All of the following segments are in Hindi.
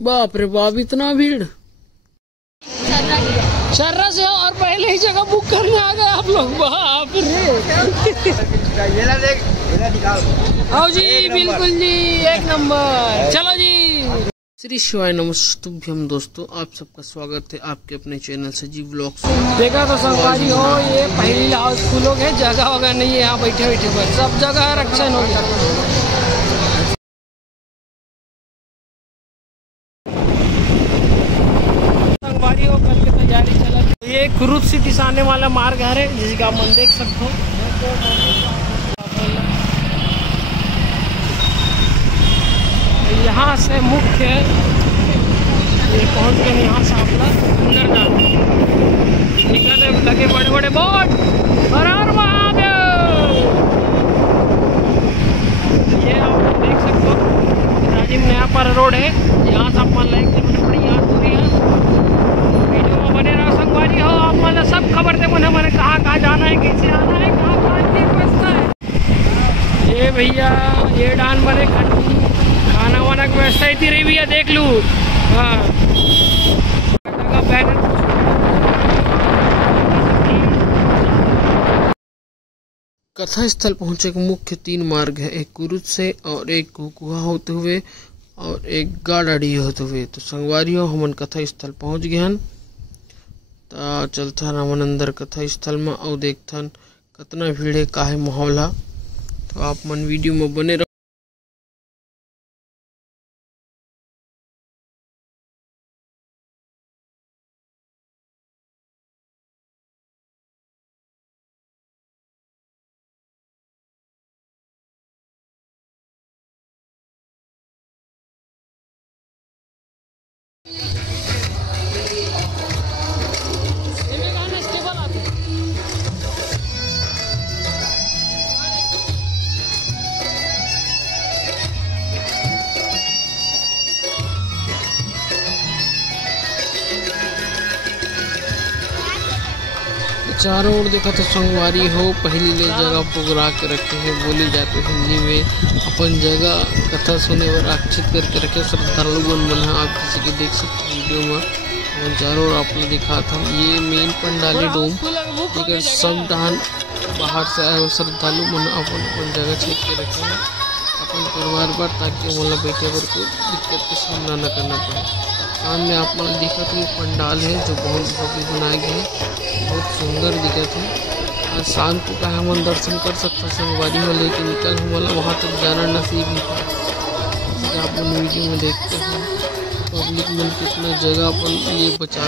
बाप रे बाप, इतना भीड़। शर्रा से और पहले ही जगह बुक करने आ गए आप लोग। बाप रे। आओ जी, बिल्कुल जी, एक नंबर। चलो जी। श्री शिवाय नमस्तुभ्यम। दोस्तों, आप सबका स्वागत है आपके अपने चैनल से जी व्लॉग्स। देखा तो संगवारी हो, ये पहली हाउसफुल हो गए, जगह वगैरह नहीं है यहाँ बैठे बैठे, बस सब जगह आरक्षण हो गया। संगवारी हो, कल की तैयारी चला। ये कुरुद सिटी से आने वाला मार्ग है जिसका आप मन देख सकते हो। यहाँ से मुख्य ये पहुँच गए, यहाँ से आप अंदर जाना निकल लगे बड़े बड़े बोर्ड। हर हर महादेव। ये आप देख सकते हो राजीव नया पर रोड है। यहाँ से आप मान लेंगे बड़ी यहाँ दूरी है। वीडियो में बने रहो संगवारी हो, आप मतलब सब खबर दे मैंने मैंने कहाँ जाना है, कैसे आना है, कहाँ रास्ता है। ये भैया ये डान बने खाना वाना की व्यवस्था इतनी रही भैया, देख लूँ। हाँ, कथा स्थल पहुँचे के मुख्य 3 मार्ग है, एक कुरुद से और एक कुकुहा होते हुए और एक गाड़ी होते हुए। तो संगवारी हो हमन कथा स्थल पहुँच गए हन। तो चलथन हमन अंदर कथा स्थल में और देखथन कितना भीड़ है, काहे माहौल है। तो आप मन वीडियो में बने रहो। चारों ओर देखा तो संगवारी हो, पहली ले जगह पुगरा के रखे हैं। बोली जाती हिंदी में अपन जगह कथा सुने पर आक्षित करके रखे श्रद्धालु बन है। आप किसी के देख सकते वीडियो में और चारों ओर आपने दिखा था। ये मेन पंडाली डोम लेकर सब डान बाहर से आए हुए श्रद्धालु मन अपन जगह छेद के रखे हैं अपन परिवार पर, ताकि मतलब बैठे पर कोई दिक्कत का सामना न करना पड़े। सामने आप मन दिखा तो ये पंडाल है जो बहुत भव्य बनाए गए हैं, बहुत सुंदर दिखत है। और शाम को का हम दर्शन कर सकते संगवारी हो, लेकिन कल हमारा वहाँ तक जाना नसीब नहीं था। आप वीडियो में देखते हैं पब्लिक में कितना जगह अपन ये बचा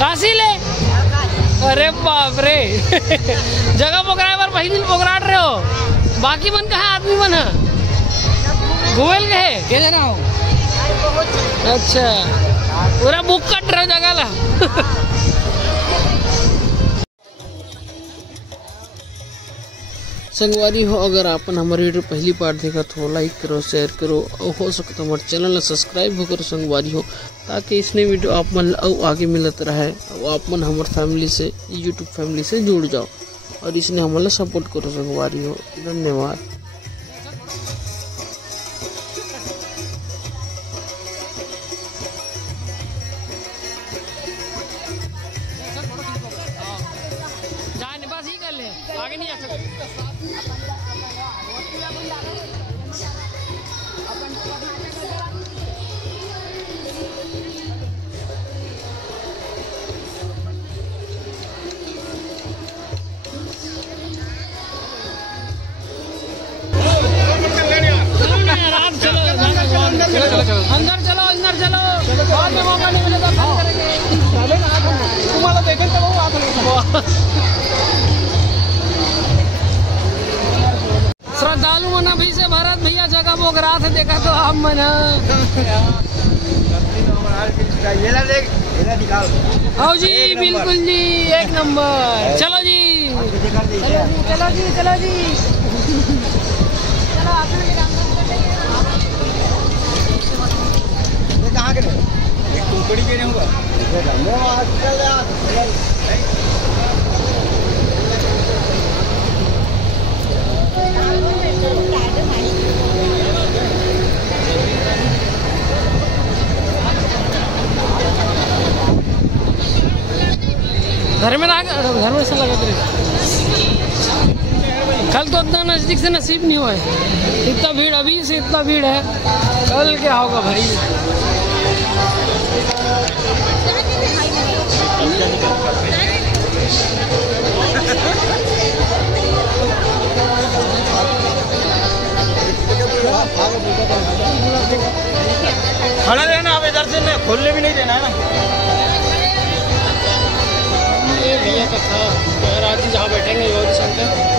काशी ले। अरे बाप रे। जगह पोखरा पर पहली दिन पोखराट रहे हो, बाकी मन कहा आदमी मन है घूमेल गए क्या जाना हो। अच्छा, पूरा बुक कट रहे जगह ला। संगवारी हो, अगर आपन हमारे वीडियो पहली बार देखा तो लाइक करो, शेयर करो और हो सके तो हमारे चैनल में सब्सक्राइब हो करो संगवारी हो, ताकि इसने वीडियो आप मन आगे मिलत रहे और आप मन हमारे फैमिली से यूट्यूब फैमिली से जुड़ जाओ और इसने हमारा सपोर्ट करो संगवारी हो। धन्यवाद। आगे नहीं आ सकते। अंदर चलो, अंदर चलो, बाद में मौका नहीं मिलेगा फोन करेंगे। तुम्हारा देखें तो वो आप श्रद्धालु मना भी से भरत भैया जगह बोगरा थे, देखा तो आप मना। आओ जी, बिल्कुल जी, एक नंबर। चलो जी, चलो जी, चलो जी, चलो कहाँ के घर में से लगा तेरे कल तो उतना नज़दीक से नसीब नहीं हुआ है। इतना भीड़, अभी से इतना भीड़ है, कल क्या होगा भाई। खड़ा रहना, आप इधर से खोलने भी नहीं देना है ना। ये भैया का था महाराज जी जहाँ बैठेंगे योगी शंकर।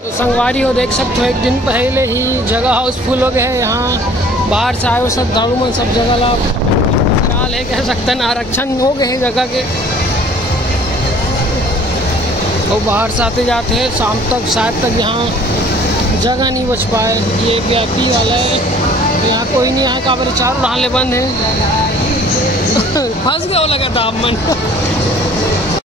तो संगवारी हो देख सकते हो, एक दिन पहले ही जगह हाउसफुल हो गए हैं। यहाँ बाहर से आए हो श्रद्धालु मन, सब जगह ला फिलहाल है कह सकते हैं आरक्षण हो गए हैं जगह के। तो बाहर से आते जाते हैं, शाम तक शायद तक यहाँ जगह नहीं बच पाए। ये व्यापी वाला है, यहाँ कोई नहीं, यहाँ का चारों ढाले बंद हैं। फंस गए वो लगा था मन।